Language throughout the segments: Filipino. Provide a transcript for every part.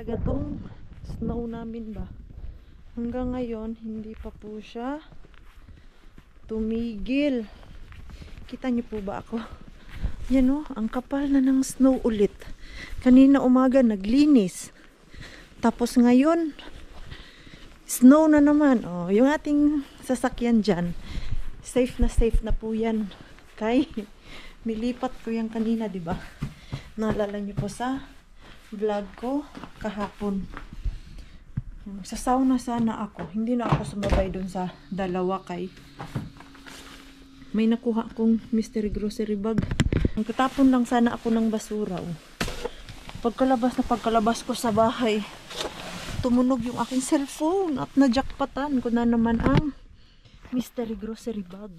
talaga tong snow namin ba. Hanggang ngayon, hindi pa po siya tumigil. Kita niyo po ba ako? Yan o, ang kapal na ng snow ulit. Kanina umaga naglinis. Tapos ngayon, snow na naman. Oh, yung ating sasakyan dyan, safe na po yan. Kay, nilipat ko yan kanina, di ba? Naalala niyo po sa vlog ko kahapon. Sa sauna sana ako. Hindi na ako sumabay dun sa dalawa kay may nakuha akong mystery grocery bag. Katapon lang sana ako ng basura. Oh. Pagkalabas ko sa bahay, tumunog yung aking cellphone at najakpatan ko na naman ang mystery grocery bag.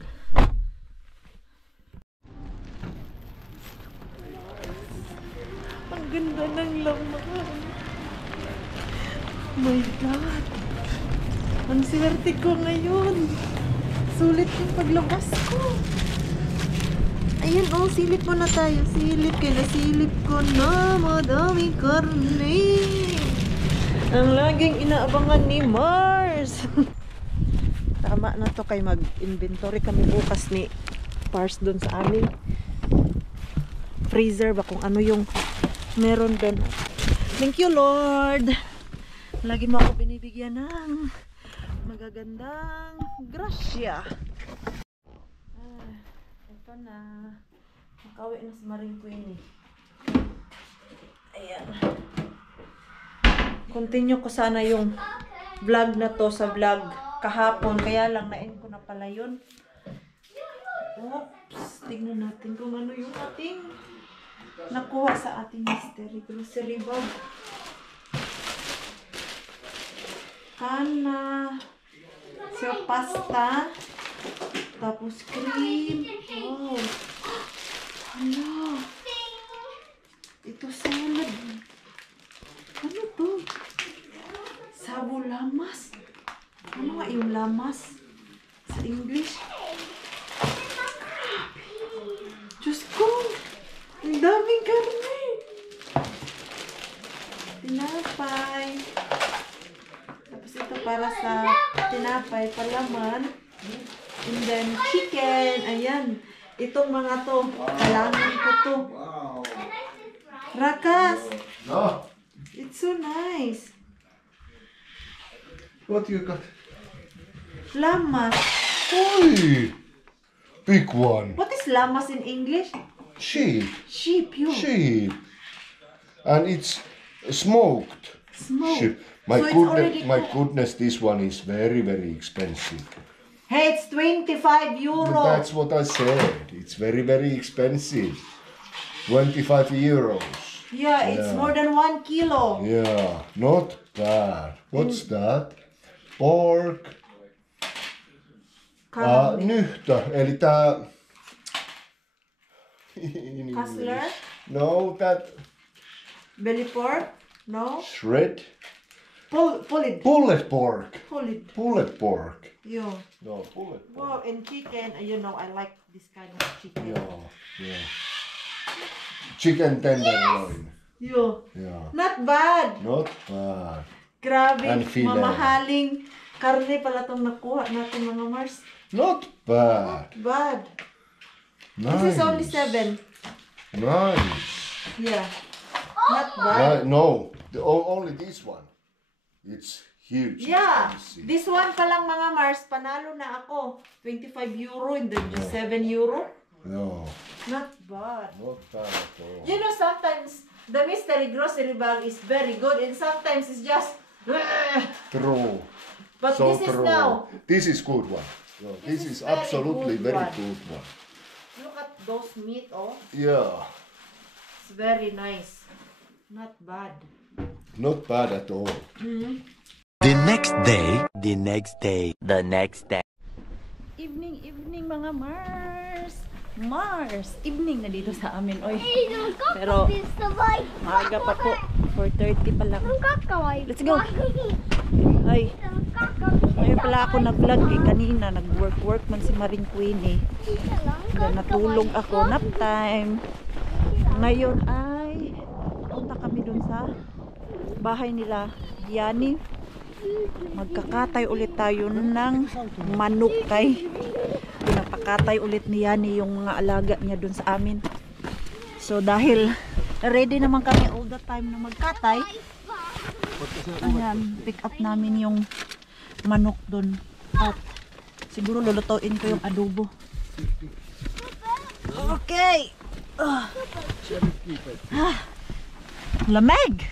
Ang ganda ng laman. My God. Ang swerte ko ngayon. Sulit yung paglabas ko. Ayan, oh, silip mo na tayo. Silip ka na, silip ko na. Madaming karne. Ang laging inaabangan ni Mars. Tama na to kay mag-inventory kami bukas ni Pars doon sa amin. Freezer ba kung ano yung meron din. Thank you, Lord. Lagi mo ako binibigyan ng magagandang grasya. Ito na. Makawi na si Maring Queenie. Ayan. Continue ko sana yung vlog na to sa vlog kahapon. Kaya lang na-end ko na pala yun. Oops. Tignan natin kung ano yung ating nakuha sa ating mystery grocery bag. Kana. So, pasta. Tapos cream. Wow. Hala. Ito salad. Ano to? Sabo lamas. Ano nga yung lamas? Sa English? Diyos ko. Ang daming karne. Tinapay. Tapos ito para sa tinapay, palaman. And then chicken. Ayan. Itong mga to. Kailangan ko to. Rakas. No. It's so nice. What you got? Lamas. Oi! Big one. What is lamas in English? Sheep. Sheep, you. Sheep. And it's smoked. Smoked. Sheep. So it's already My cooked. goodness, this one is very, very expensive. Hey, it's 25 euro. That's what I said. It's very, very expensive. 25 euros. Yeah, it's Yeah. more than 1 kilo. Yeah, not bad. What's that? Pork. Nyhtä, eli tää... in Hustler? English. No, that Belly pork? No? shred. Pulled. Pulled pork. Pulled. Pulled pork. Yeah. No, pulled pork. Wow, and chicken, you know, I like this kind of chicken. Yeah. Chicken tenderloin. Yeah. Yeah. Not bad. Not bad. Grabe, And filet. mamahaling karne pala itong nakuha natin mga Mars. Not bad. Bad. Nice. This is only 7. Nice. Yeah. Not bad. No, only this one. It's huge. Yeah. Expensive. This one pa lang mga Mars, panalo na ako. 25 euro and then just 7 euro. No, Not bad. not bad at all. You know, sometimes the mystery grocery bag is very good and sometimes it's just... True. But So this is true. now. This is good one. No, This this is is very absolutely good very one. good one. Look at those meat, oh. Yeah, It's very nice. Not bad. not bad at all. The next day, the next day, the next day. Evening mga Mars. Evening na dito sa amin, oy. Pero maaga pa po. 4:30 pa lang. Let's go. Ay. Ngayon pala ako nag-vlog eh. Kanina nag-work man si Maring Queenie. Then natulog ako. Nap time. Ngayon ay punta kami dun sa bahay nila Yani. Magkakatay ulit tayo ng manok kay pinapakatay ulit ni Yani yung mga alaga niya dun sa amin. So dahil ready naman kami all the time na magkatay, ayan, pick up namin yung manok dun at siguro lulutuin ko yung adobo. Okay. Lamig.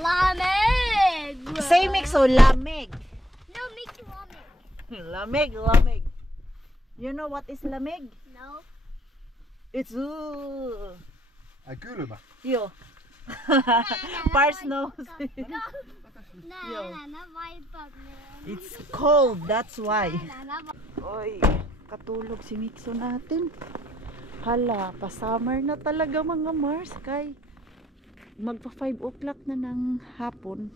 Lamig! Say Mixo, lamig. No, make lamig. Lamig, lamig. You know what is lamig? No. It's Kylmä. yo. Pars knows. No, It's cold, that's why. Oy, katulog si Mixo natin. Hala, pa-summer na talaga mga Mars kay magpa 5 o'clock na ng hapon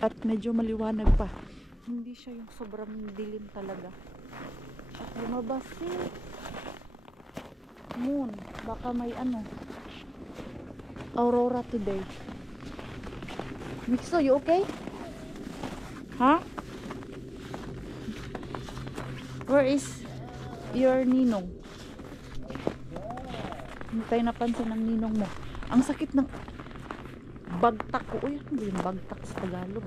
at medyo maliwanag pa. Hindi siya yung sobrang dilim talaga. At lumabas si moon. Baka may aurora today. Mixo, you okay? Huh? Where is your ninong? Hindi tayo napansin ng ninong mo. Ang sakit ng bagtak ko. Uy, ano ba yung bagtak sa Tagalog?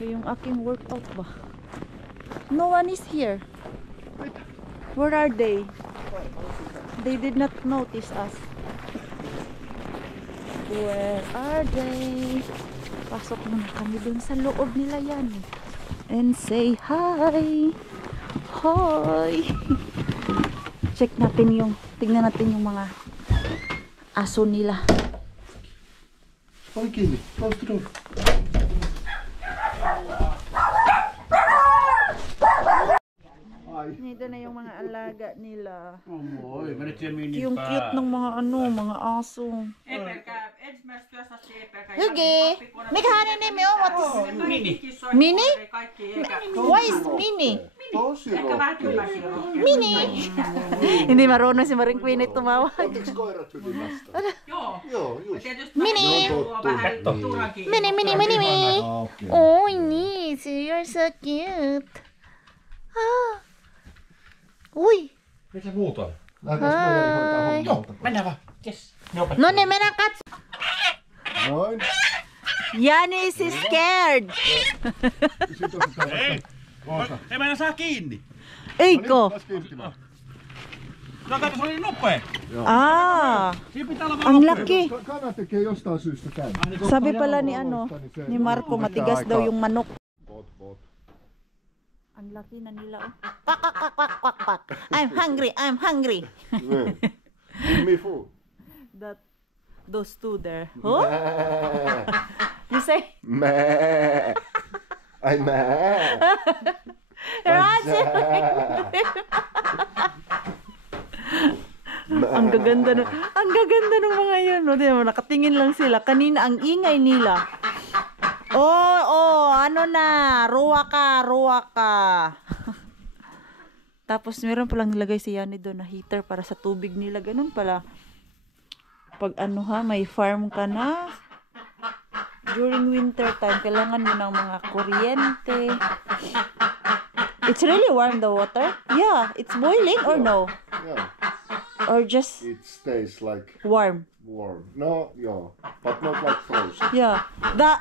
Yung aking workout ba? No one is here. Where are they? They did not notice us. Where are they? Pasok muna kami dun sa loob nila yan. And say hi. Hi. Check natin tignan natin yung mga aso nila. Oi kiinni. Close the door. Nito na yung mga alaga nila. Oi, menit siellä minin Yung cute ng mga aso. Hugi! Mikä hänen nimi on? Mini? Why is Mini? Tosi rohkea. Mini! Hindi marunong si Maring Queen tumawag. Otteks koirat hyvin vastaan? Joo. Joo, just. Mini! Mini, mini, mini, mini! Okay. Oh, Nis, you're so cute. Ah. Uy! Mitä muut on? Lähdetäänkö Majari hoitaa hommaa? Mennään vaan. Yes. No niin, mennään katsomaan. Noin. Janis is scared. Sitten otetaan Ei. Ei mennä saa kiinni. Eikö? taas kiinnittämään. Se oli nopea. Ah, Siinä pitää olla ang nopea. laki. Kana tekee jostain syystä käy. Sabi pala ni Marco, matigas daw yung manok. Bot. Ang laki na nila, oh. Quack, quack, quack, quack, quack, quack. I'm hungry, I'm hungry. Give me food. Those two there. Oh? You say? Mää. Ai mää. Roger! Ang gaganda ng mga yun. No? Diba, nakatingin lang sila. Kanina ang ingay nila. Ano na? Ruwa ka. Tapos meron palang nilagay si Yani doon na heater para sa tubig nila. Ganun pala. Pag may farm ka na, during winter time, kailangan mo ng mga kuryente. It's really warm, the water? Yeah, it's boiling or no? Yeah. Or just It stays like warm? No, yeah. But not like frozen. Yeah.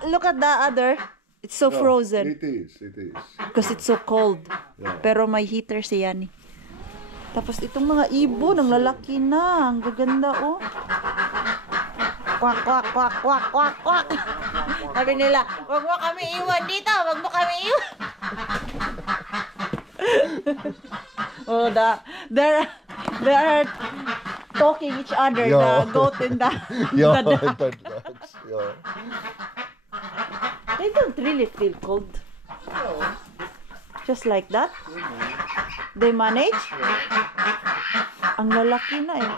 Look at the other. It's so Yeah, frozen. It is. Because it's so cold. Yeah. Pero may heater si Yani. Tapos itong mga ibon, ang lalaki na. Ang gaganda, oh. Kwak, kwak, kwak, kwak, kwak, kwak. Sabi nila, wag mo kami iwan dito. Wag mo kami iwan. Oh, they are talking each other, Yeah. the goat and the Yeah, the duck. yeah. They don't really feel cold. Just like that. They manage. Ang lalaki na eh.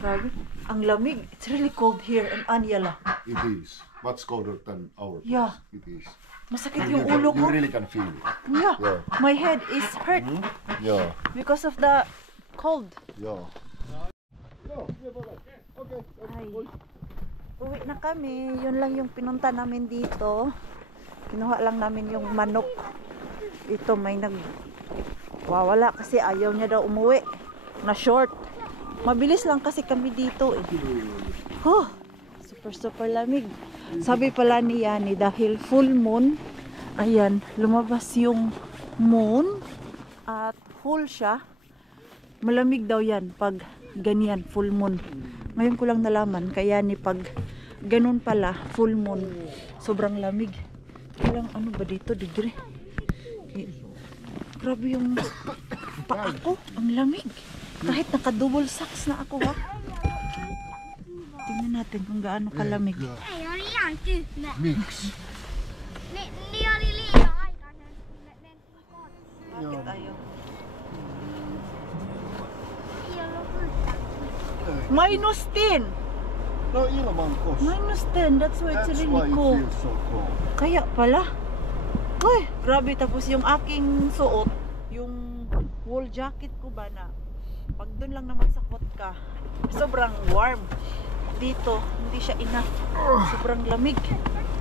Grabe. Ang lamig. It's really cold here in Anyala. It is. Much colder than our place. Yeah. It is. Masakit yung ulo You ko. really can feel it. Yeah. Yeah. My head is hurt Yeah. because of the cold. Yeah. Ay. Uwi na kami. Yun lang yung pinunta namin dito. Kinuha lang namin yung manok. Ito may wawala kasi ayaw niya daw umuwi. Na short. Mabilis lang kasi kami dito eh. Oh, super lamig. Sabi pala ni Yani dahil full moon, ayan, lumabas yung moon at full siya. Malamig daw yan pag ganyan, full moon. Ngayon ko lang nalaman, kaya ni pag ganun pala, full moon, sobrang lamig. Kailang ano ba dito, degree? Grabe yung paa ko, ang lamig. Kahit naka-double socks na ako ha. Tingnan natin kung gaano kalamig. Hey, only young too. Mix. Ni only little guy. Bakit ayaw? -10! No ilman kos. -10, that's why it's That's really why it cold. feels so cold. Kaya pala. Uy, grabe. Tapos yung aking suot, yung wool jacket ko ba na, pag dun lang naman sa ka, sobrang warm. Dito, hindi siya enough. Sobrang lamig.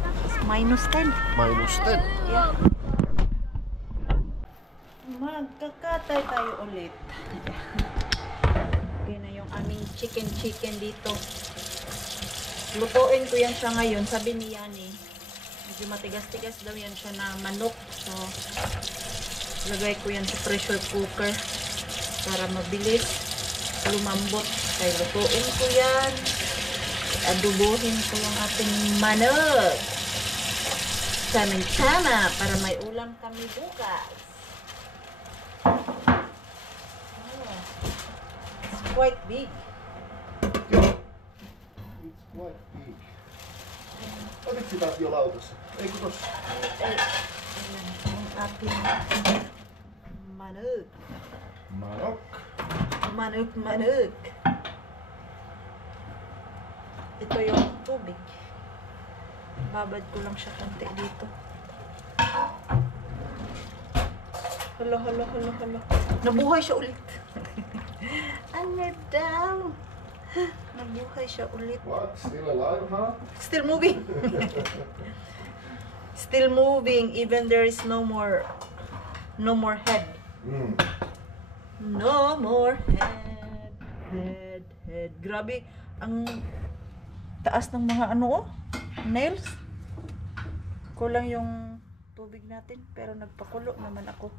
Tapos -10. -10. Yeah. Magkakatay tayo ulit. Okay na yung aming chicken dito. Lutuin ko yan siya ngayon. Sabi ni Yani, medyo matigas-tigas daw yan siya na manok. So, lagay ko yan sa pressure cooker para mabilis lumambot. Kaya lutuin ko yan. Adubuhin ko yung ating manok. Tama para may ulam kami bukas. Oh, it's quite big. It's quite big. Oliko sitä jo lautassa? Eikö tossa? Ayan, yung ating manok. Manok. Ito yung tubig. Babad ko lang siya konti dito. Hala. Nabuhay siya ulit. Ano daw? Nabuhay siya ulit. What? Still alive, huh? Still moving. Still moving even there is no more head. Mm. No more head. Grabe ang taas ng mga ano, nails. Kulang yung tubig natin pero nagpakulo naman ako.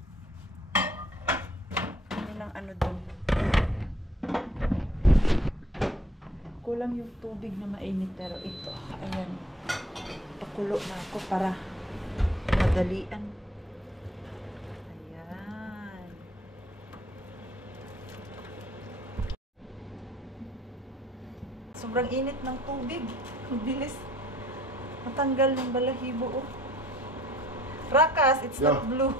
Ano lang ano doon. Kulang yung tubig na mainit pero ito, ayan. Pakulo na ako para madalian. Ayan. Sobrang init ng tubig. Ang bilis. Matanggal ng balahibo. Oh. Rakas, it's not Yeah. blue.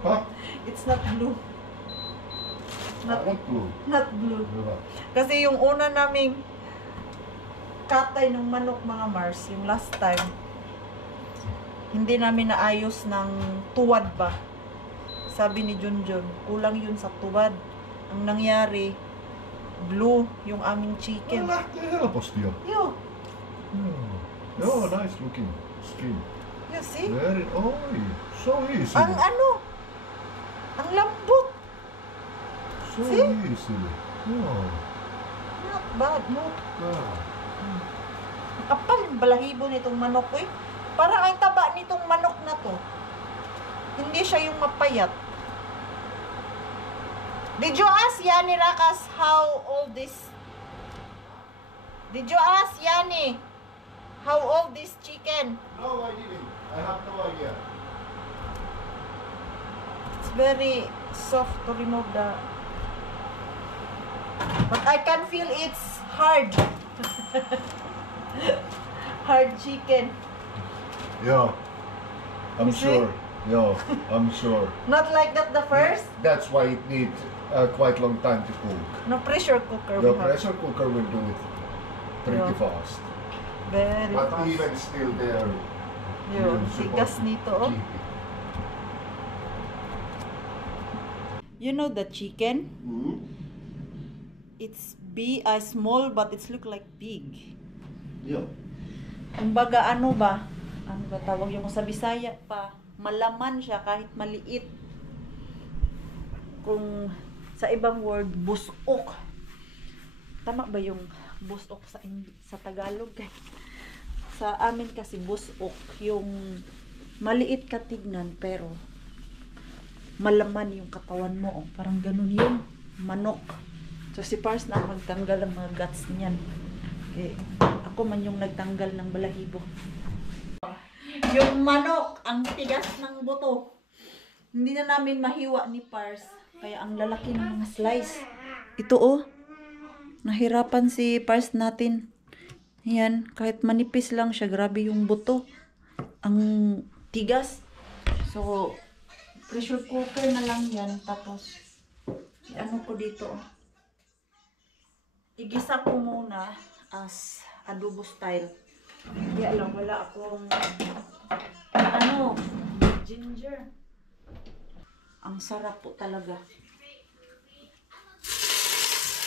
Huh? It's not blue. Not, Not blue. not blue. Hyvä. Kasi yung una naming katay ng manok mga Mars, yung last time, hindi namin naayos ng tuwad ba. Sabi ni Junjun, kulang yun sa tuwad. Ang nangyari, blue yung aming No, chicken. lähtee helposti jo. Yo, Joo, nice looking skin. you see? Very, oi, so easy. Ang ano, ang lambot. So See? easy. Joo, Not bad. not bad. Kapal yung balahibo nitong manok ko eh. Parang ang taba nitong manok na to. Hindi siya yung mapayat. Did you ask Yani Rakas how old this? Did you ask Yani how old this chicken? No, I didn't. I have no idea. It's very soft to remove the... But I can feel it's hard. Hard chicken. Yeah, I'm You see? sure. Yeah, I'm sure. Not like that the first. That's why it needs quite long time to cook. No pressure cooker. The we have. pressure cooker will do it pretty Yeah. fast. Very But fast. even still there, Yun, you're supposed tigas to nito, oh. keep it. You know the chicken? Mm. It's small but it's look like pig. Yeah. Kumbaga ano ba? Ano ba tawag yung sa Bisaya pa? Malaman siya kahit maliit. Kung sa ibang word, busok. Tama ba yung busok sa Tagalog? Sa amin kasi busok, yung maliit ka tignan pero malaman yung katawan mo. Oh. Parang ganun yung manok. So si Pars na magtanggal ng mga guts niyan. Okay. Ako man yung nagtanggal ng balahibo. Yung manok, ang tigas ng buto. Hindi na namin mahiwa ni Pars. Kaya ang lalaki ng mga slice. Ito oh. Nahirapan si Pars natin. Yan, kahit manipis lang siya, grabe yung buto. Ang tigas. So, pressure cooker na lang yan. Tapos, ano ko dito. Igisa ko muna as adobo style. Kaya lang, wala akong ginger. Ang sarap po talaga.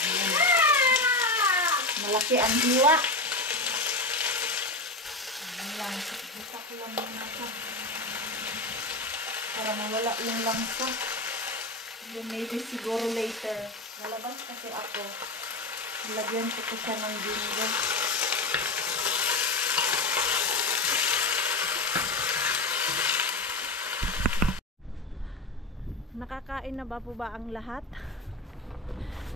Ayan. Malaki ang hiwa. Ayan. Igisa ko lang muna ito. Para mawala yung langsa. Then maybe siguro later. Nalabas kasi ako. Lagyan ko siya ng ginger. Nakakain na ba po ba ang lahat?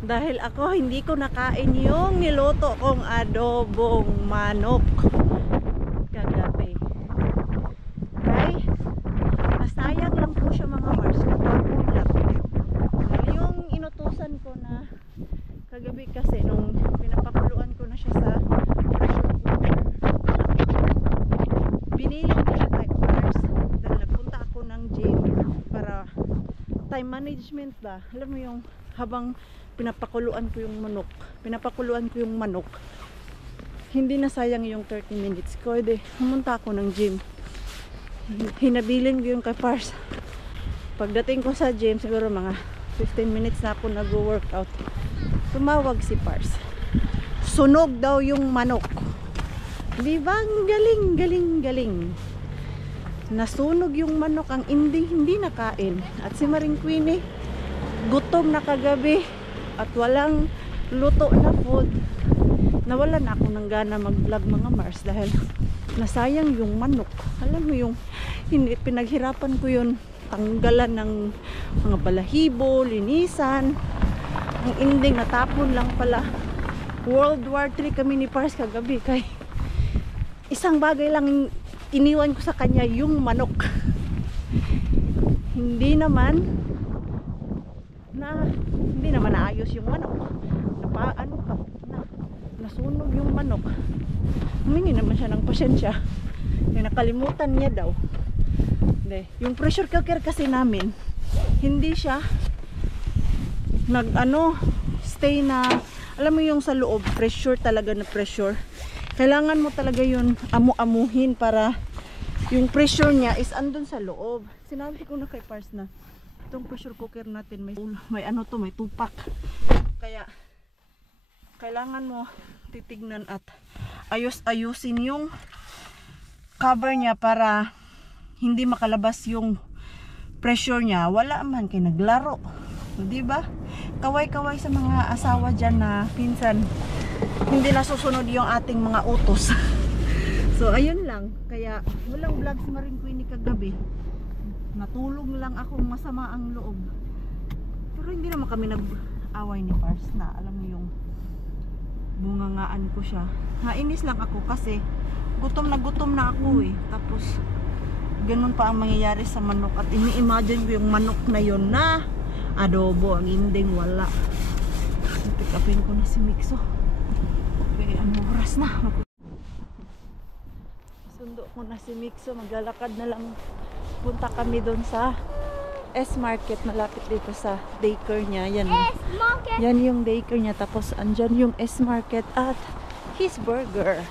Dahil ako hindi ko nakain yung niluto kong adobong manok kagabi. Okay? Nasayang lang po siya mga Mars. Natapon lang. Dahil yung inutusan ko na kagabi kasi nung pinapakuluan ko na siya sa pressure cooker. Binilang ko siya kay Mars. Dahil nagpunta ako ng gym para time management ba. Alam mo yung habang pinapakuluan ko yung manok, hindi na sayang yung 30 minutes ko. Ede, pumunta ako ng gym. Hinabilin ko yung kay Pars. Pagdating ko sa gym, siguro mga 15 minutes na ako nag-workout. Tumawag si Pars. Sunog daw yung manok. Di ba? Ang galing. Nasunog yung manok. Ang hindi nakain. At si Maring Queenie, gutom na kagabi. At walang luto na food. Nawala na ako ng gana mag-vlog mga Mars dahil nasayang yung manok. Alam mo yung pinaghirapan ko yun, tanggalan ng mga balahibo, linisan. Ang ending natapon lang pala. World War III kami ni Pars kagabi kay isang bagay lang iniwan ko sa kanya, yung manok. Hindi naman naayos yung manok. Nasunog yung manok. Humingi naman siya ng pasensya. Nakalimutan niya daw. Yung pressure cooker kasi namin, hindi siya stay na, alam mo yung sa loob, pressure talaga na pressure. Kailangan mo talaga yun amu-amuhin para yung pressure niya is andun sa loob. Sinabi ko na kay Pars na itong pressure cooker natin may tupak. Kaya kailangan mo titignan at ayusin yung cover niya para hindi makalabas yung pressure niya. Wala man kay naglaro. Di ba? Kaway-kaway sa mga asawa diyan na pinsan hindi nasusunod yung ating mga utos. So ayun lang. Kaya walang vlog si Maring Queenie kagabi. Natulog lang akong masama ang loob. Pero hindi naman kami nag-away ni Pars na alam mo yung bungangaan ko siya. Nainis lang ako kasi gutom na ako eh. Tapos ganun pa ang mangyayari sa manok at ini-imagine ko yung manok na yun na adobo. Ang ending wala. Pick upin ko na si Mixo. Okay, ano oras na? Sundo ko na si Mixo. Maglalakad na lang. Punta kami doon sa S-Market, malapit dito sa daycare niya. Yan. S-Market. Yan yung daycare niya. Tapos andyan yung S-Market at His Burger.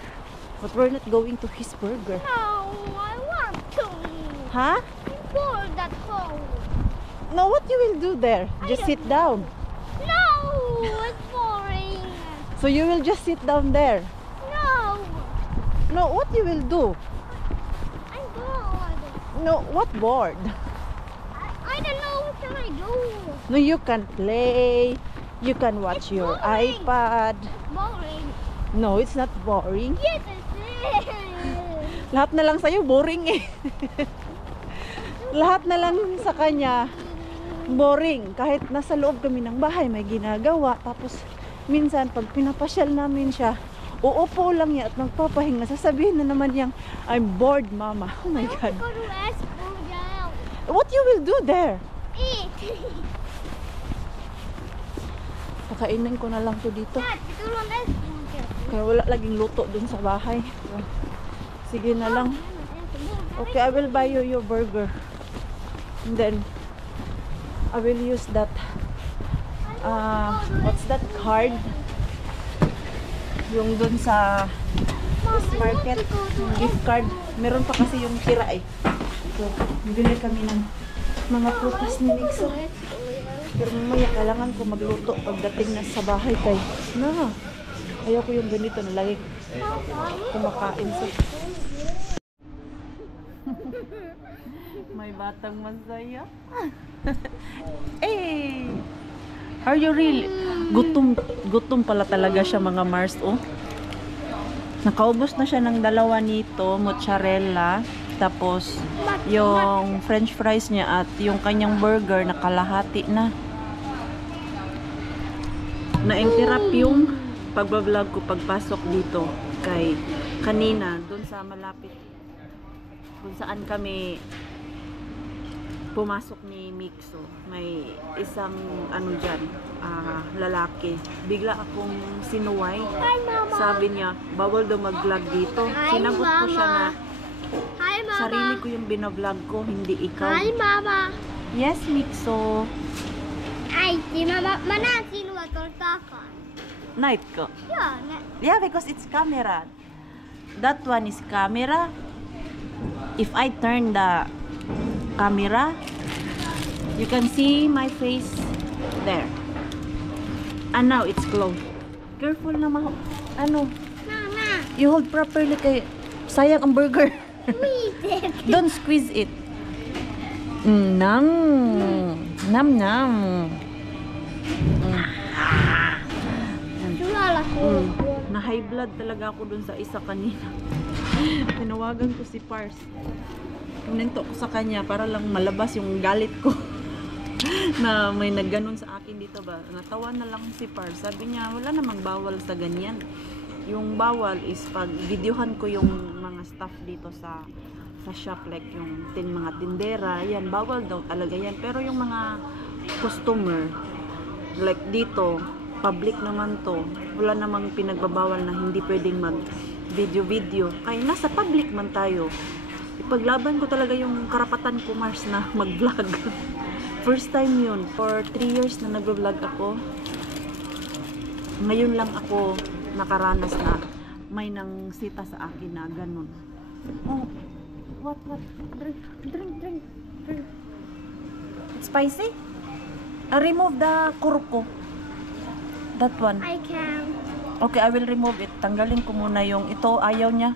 But we're not going to His Burger. No, I want to. Ha? Bored at home. No, what you will do there? Just sit down. No, it's boring. So you will just sit down there. No. No, what you will do? I'm bored. No, what board? I don't know what can I do. No, you can play. You can watch It's your boring. iPad. Boring. No, it's not boring. Yes, it is. Lahat na lang sa'yo, boring eh. Lahat na lang sa kanya, boring. Kahit nasa loob kami ng bahay, may ginagawa. Tapos, minsan, pag pinapasyal namin siya, uupo lang niya at magpapahinga. Sasabihin na naman niyang, I'm bored, mama. Oh my God. Go to school now. What you will do there? Eat. Pakainin ko na lang to dito. Dad, go to school. Kaya wala laging luto dun sa bahay. So, sige na lang. Okay, I will buy you your burger. And then, I will use that, what's that card? Yung dun sa West Market, yung gift card. Meron pa kasi yung tira eh. So, bibili kami ng mga prutas ni Nixo. Pero mamaya kailangan ko magluto pagdating na sa bahay kay ayaw ko yung ganito na lagi kumakain sa may batang masaya. Eh, are you really gutom pala talaga siya mga Mars. Oh, nakaubos na siya ng dalawa nito, mozzarella, tapos yung french fries niya at yung kanyang burger nakalahati na. Na-interrupt yung pagbablog ko pagpasok dito kay kanina doon sa malapit kung saan kami pumasok ni Mixo. May isang ano dyan, lalaki. Bigla akong sinuway. Hi, Mama. Sabi niya, bawal daw mag-vlog dito. Hi, Sinagot ko siya na Hi, Mama. sarili ko yung binablog ko, hindi ikaw. Hi, Mama. Yes, Mixo. Ay, si Mama. Mana, sino ba tortakan? Night ko. Yeah, Yeah, because it's camera. That one is camera. If I turn the camera, you can see my face there. And now it's closed. Careful na ano, Mama. you hold properly kay sayang ang burger. Squeeze it. Don't squeeze it. Nam. Nam nam. Sulala ko. Na high blood talaga ako dun sa isa kanina. Tinawagan ko si Pars. Pininto ko sa kanya para lang malabas yung galit ko. Na may nagganon sa akin dito ba. Natawa na lang si Pars. Sabi niya, wala namang bawal sa ganyan. Yung bawal is pag videohan ko yung mga staff dito sa shop, like yung mga tindera, yan, bawal daw talaga yan. Pero yung mga customer, like dito, public naman to, wala namang pinagbabawal na hindi pwedeng mag video. Kaya nasa public man tayo. Ipaglaban ko talaga yung karapatan ko, Mars, na mag-vlog. First time yun. For 3 years na nag-vlog ako. Ngayon lang ako nakaranas na may nang sita sa akin na ganun. Oh, what? Drink. It's spicy? Remove the kurko. That one. I can. Okay, I will remove it. Tanggalin ko muna yung ito. Ayaw niya.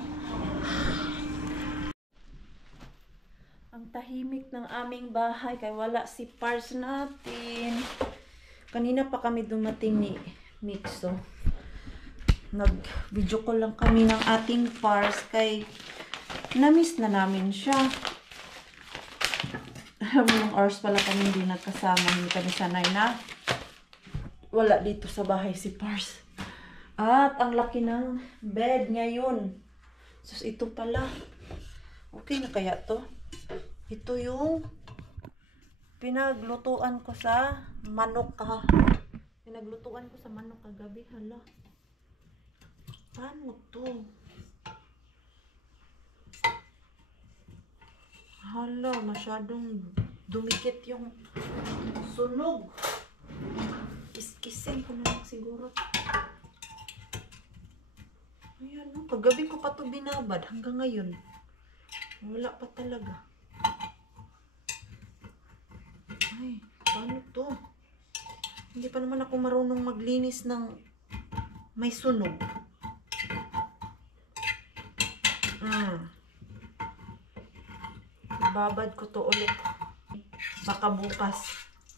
Ang tahimik ng aming bahay kaya wala si Pars natin. Kanina pa kami dumating ni Mixo. Nag-video call lang kami ng ating Pars kay na-miss na namin siya. Ilang hours pala kami hindi nagkasama. Hindi kami sanay na wala dito sa bahay si Pars. At ang laki ng bed ngayon. Sus, ito pala. Okay na kaya to? Ito yung pinaglutuan ko sa manok Pinaglutuan ko sa manok kagabi. Hala. Paano to? Hala, masyadong dumikit yung sunog. Kiskisin ko na lang siguro. Ayan, no? Kagabi ko pa to binabad hanggang ngayon. Wala pa talaga. Ay, paano to? Hindi pa naman ako marunong maglinis ng may sunog. Babad ko to ulit. Baka bukas,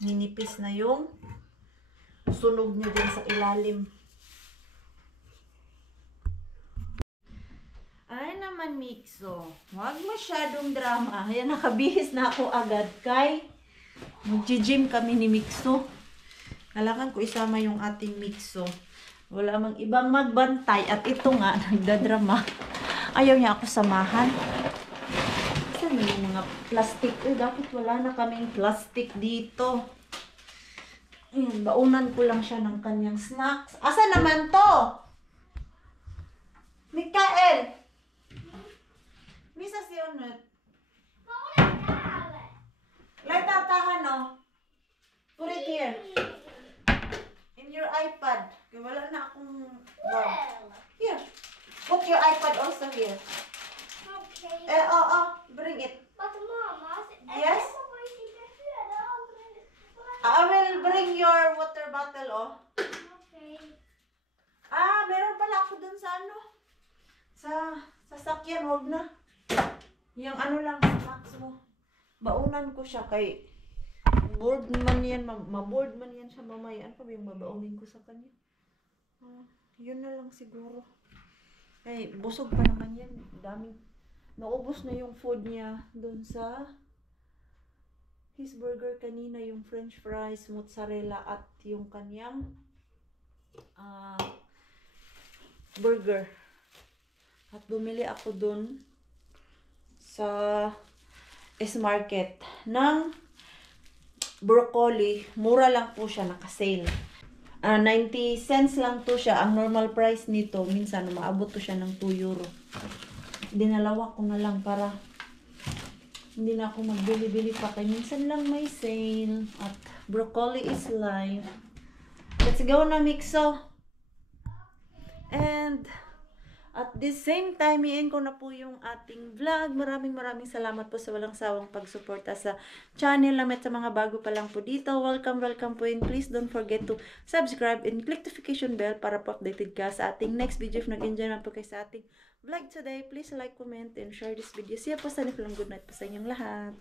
ninipis na yung sunog niya dyan sa ilalim. Ay naman, Mixo. Huwag masyadong drama. Ayan, nakabihis na ako agad kay mag-gym kami ni Mixo. Kailangan ko isama yung ating Mixo. Wala mang ibang magbantay. At ito nga, nagdadrama. Ayaw niya ako samahan. Saan yung mga plastic? Dapat wala na kaming plastic dito. Ayan, baunan ko lang siya ng kanyang snacks. Asa naman to? Mikael! Misa si Unut. Light tatahan, no? Put it here. In your iPad. Kaya wala na akong... Here. Put your iPad also here. Okay. Bring it. But Mama, Yes? I will bring your water bottle, oh. Okay. Meron pala ako dun sa ano? Sa sasakyan, huwag na. Yung ano lang, snacks mo. Baunan ko siya kay board man yan, ma-board man yan siya mamaya. Ano pa ba yung mabaunin ko sa kanya? Yun na lang siguro. Ay, busog pa naman yan. Daming. Naubos na yung food niya dun sa his burger kanina, yung french fries, mozzarella, at yung kanyang burger. At bumili ako dun sa S-Market ng broccoli. Mura lang po siya, naka-sale. 90 cents lang to siya. Ang normal price nito, minsan maabot to siya ng 2 euro. Dinalawa ko na lang para hindi na ako magbili-bili pa. Kaya minsan lang may sale. At broccoli is life. Let's go na, Mixo. And at the same time, i-end ko na po yung ating vlog. Maraming salamat po sa walang sawang pagsuporta sa channel namin at sa mga bago pa lang po dito. Welcome po, and please don't forget to subscribe and click notification bell para po updated ka sa ating next video. If nag-enjoy naman po kayo sa ating vlog today, please like, comment, and share this video. See you po sa next vlog. Good night po sa inyong lahat.